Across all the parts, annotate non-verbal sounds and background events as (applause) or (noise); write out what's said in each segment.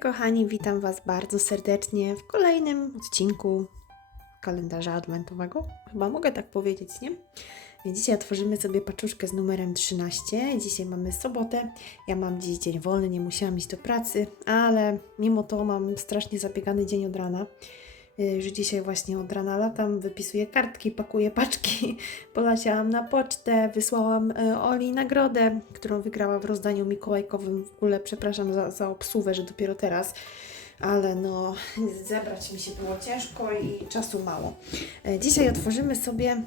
kochani, witam Was bardzo serdecznie w kolejnym odcinku kalendarza adwentowego. Chyba mogę tak powiedzieć, nie? Dzisiaj otworzymy sobie paczuszkę z numerem 13. Dzisiaj mamy sobotę. Ja mam dziś dzień wolny, nie musiałam iść do pracy, ale mimo to mam strasznie zabiegany dzień od rana. Yy, Że dzisiaj właśnie od rana latam, wypisuję kartki, pakuję paczki. (laughs) Poleciałam na pocztę, wysłałam e, Oli nagrodę, którą wygrała w rozdaniu mikołajkowym. W ogóle przepraszam za, za obsługę, że dopiero teraz, ale no zebrać mi się było ciężko i czasu mało. E, Dzisiaj otworzymy sobie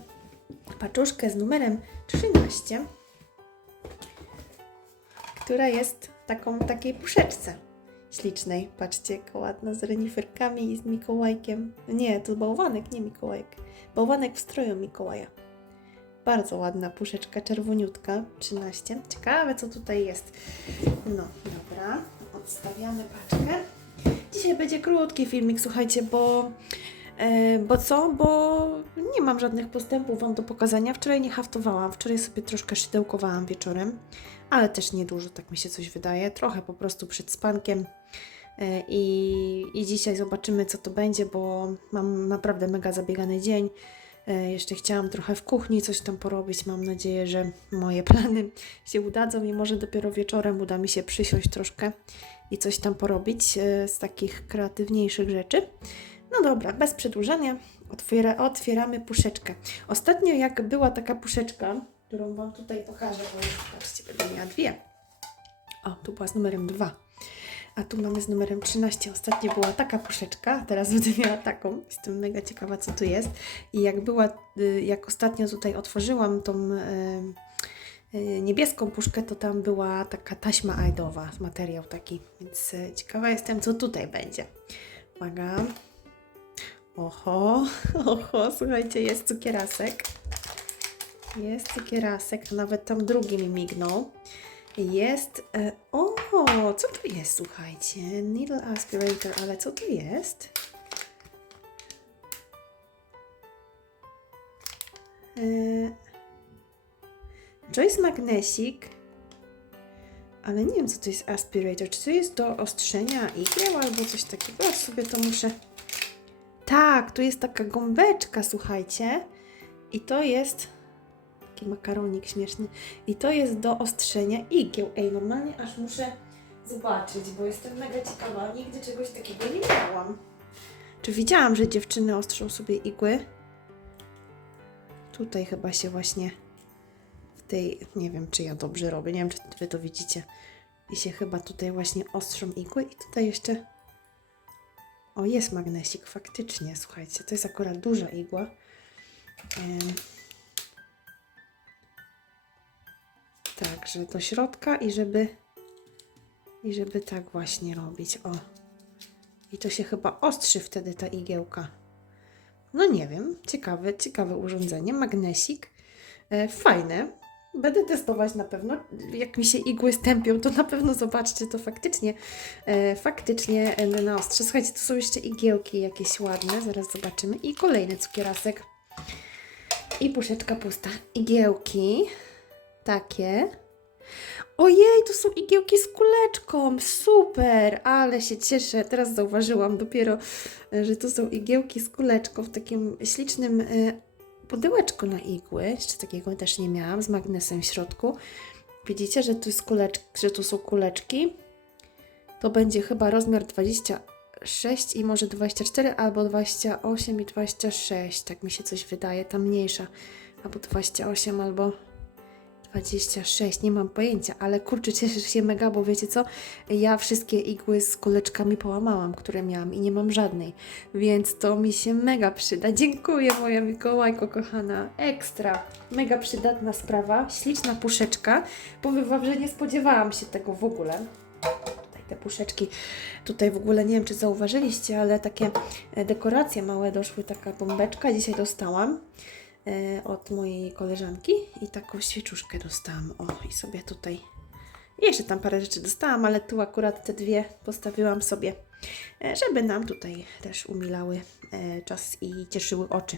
paczuszkę z numerem 13, która jest taką takiej puszeczce ślicznej. Patrzcie, jaka ładna z reniferkami i z Mikołajkiem. Nie, to bałwanek, nie Mikołajek. Bałwanek w stroju Mikołaja. Bardzo ładna puszeczka, czerwoniutka, 13. Ciekawe, co tutaj jest. No, dobra, odstawiamy paczkę. Dzisiaj będzie krótki filmik, słuchajcie, bo... E, bo co? Bo nie mam żadnych postępów Wam do pokazania. Wczoraj nie haftowałam, wczoraj sobie troszkę szydełkowałam wieczorem, ale też niedużo, tak mi się coś wydaje. Trochę po prostu przed spankiem. E, I, I dzisiaj zobaczymy, co to będzie, bo mam naprawdę mega zabiegany dzień. E, Jeszcze chciałam trochę w kuchni coś tam porobić. Mam nadzieję, że moje (laughs) plany się udadzą i może dopiero wieczorem uda mi się przysiąść troszkę i coś tam porobić z takich kreatywniejszych rzeczy. No dobra, bez przedłużania otwiera, otwieramy puszeczkę. Ostatnio jak była taka puszeczka, którą Wam tutaj pokażę, bo patrzcie, będę miała dwie. O, tu była z numerem 2. A tu mamy z numerem 13. Ostatnio była taka puszeczka, teraz (laughs) będę miała taką. Jestem mega ciekawa, co tu jest. I jak była, y, jak ostatnio tutaj otworzyłam tą y, y, niebieską puszkę, to tam była taka taśma ajdowa, materiał taki. Więc ciekawa jestem, co tutaj będzie. Uwaga. Oho, (laughs) oho, słuchajcie, jest cukierasek. Jest cukierasek, nawet tam drugi mi mignął. Jest. E, o, co to jest, słuchajcie? Needle aspirator, ale co to jest? E, Joyce Magnesik. Ale nie wiem, co to jest aspirator. Czy to jest do ostrzenia igieł albo coś takiego? Aż sobie to muszę. Tak, tu jest taka gąbeczka, słuchajcie. I to jest taki makaronik śmieszny. I to jest do ostrzenia igieł. Ej, normalnie aż muszę zobaczyć, bo jestem mega ciekawa. Nigdy czegoś takiego nie miałam. Czy widziałam, że dziewczyny ostrzą sobie igły? Tutaj chyba się właśnie w tej, nie wiem czy ja dobrze robię, nie wiem czy wy to widzicie. I się chyba tutaj właśnie ostrzą igły i tutaj jeszcze o, jest magnesik, faktycznie, słuchajcie, to jest akurat duża igła. Em, Także do środka i żeby i żeby tak właśnie robić, o. I to się chyba ostrzy wtedy ta igiełka. No nie wiem, ciekawe, ciekawe urządzenie, magnesik, e, fajne. Będę testować na pewno. Jak mi się igły stępią, to na pewno zobaczcie to faktycznie. E, faktycznie e, na ostrze. Słuchajcie, tu są jeszcze igiełki jakieś ładne. Zaraz zobaczymy. I kolejny cukierasek. I puszeczka pusta. Igiełki. Takie. Ojej, to są igiełki z kuleczką. Super, ale się cieszę. Teraz zauważyłam dopiero, e, że to są igiełki z kuleczką w takim ślicznym pudełeczku na igły. Jeszcze takiego też nie miałam, z magnesem w środku. Widzicie, że tu, jest że tu są kuleczki. To będzie chyba rozmiar 26 i może 24, albo 28 i 26. Tak mi się coś wydaje, ta mniejsza. Albo 28, albo 26, nie mam pojęcia, ale kurczę, cieszę się mega, bo wiecie co? Ja wszystkie igły z kuleczkami połamałam, które miałam i nie mam żadnej, więc to mi się mega przyda. Dziękuję moja Mikołajko kochana, ekstra, mega przydatna sprawa, śliczna puszeczka. Powiem Wam, że nie spodziewałam się tego w ogóle. Te puszeczki, tutaj w ogóle nie wiem, czy zauważyliście, ale takie e, dekoracje małe doszły, taka bombeczka dzisiaj dostałam od mojej koleżanki i taką świeczuszkę dostałam. O, i sobie tutaj. Jeszcze tam parę rzeczy dostałam, ale tu akurat te dwie postawiłam sobie e, żeby nam tutaj też umilały e, czas i cieszyły oczy.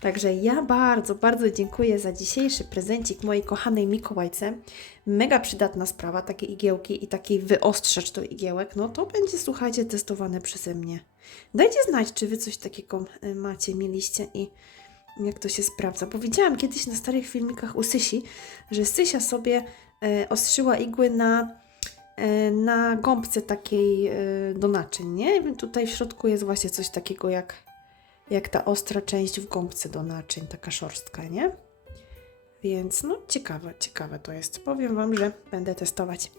Także ja bardzo, bardzo dziękuję za dzisiejszy prezencik mojej kochanej Mikołajce. Mega przydatna sprawa, takie igiełki i taki wyostrzacz do igiełek. No to będzie, słuchajcie, testowane przeze mnie. Dajcie znać, czy Wy coś takiego e, macie, mieliście i jak to się sprawdza. Bo widziałam kiedyś na starych filmikach u Sysi, że Sysia sobie e, ostrzyła igły na, e, na gąbce takiej e, do naczyń, nie? Tutaj w środku jest właśnie coś takiego jak, jak ta ostra część w gąbce do naczyń, taka szorstka, nie? Więc no ciekawe, ciekawe to jest. Powiem Wam, że będę testować.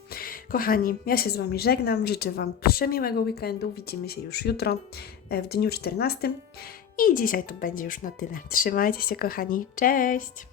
Kochani, ja się z Wami żegnam. Życzę Wam przemiłego weekendu. Widzimy się już jutro e, w dniu 14. I dzisiaj to będzie już na tyle. Trzymajcie się, kochani. Cześć!